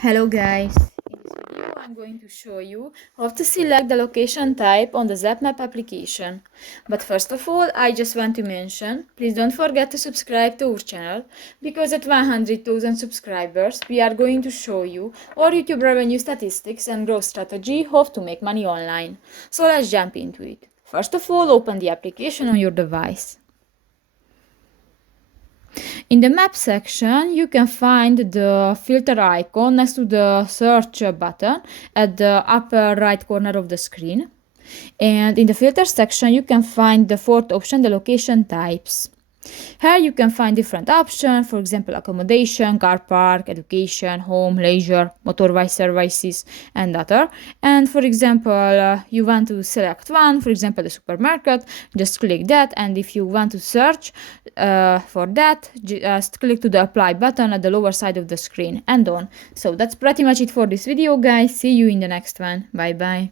Hello guys, in this video I'm going to show you how to select the location type on the Zapmap application. But first of all, I just want to mention, please don't forget to subscribe to our channel, because at 100,000 subscribers we are going to show you our YouTube revenue statistics and growth strategy, how to make money online. So let's jump into it. First of all, open the application on your device. In the map section, you can find the filter icon next to the search button at the upper right corner of the screen. And in the filter section, you can find the fourth option, the location types. Here you can find different options, for example, accommodation, car park, education, home, leisure, motorway services, and other. And for example, you want to select one, for example, the supermarket, just click that. And if you want to search for that, just click to the apply button at the lower side of the screen and done. So that's pretty much it for this video, guys. See you in the next one. Bye bye.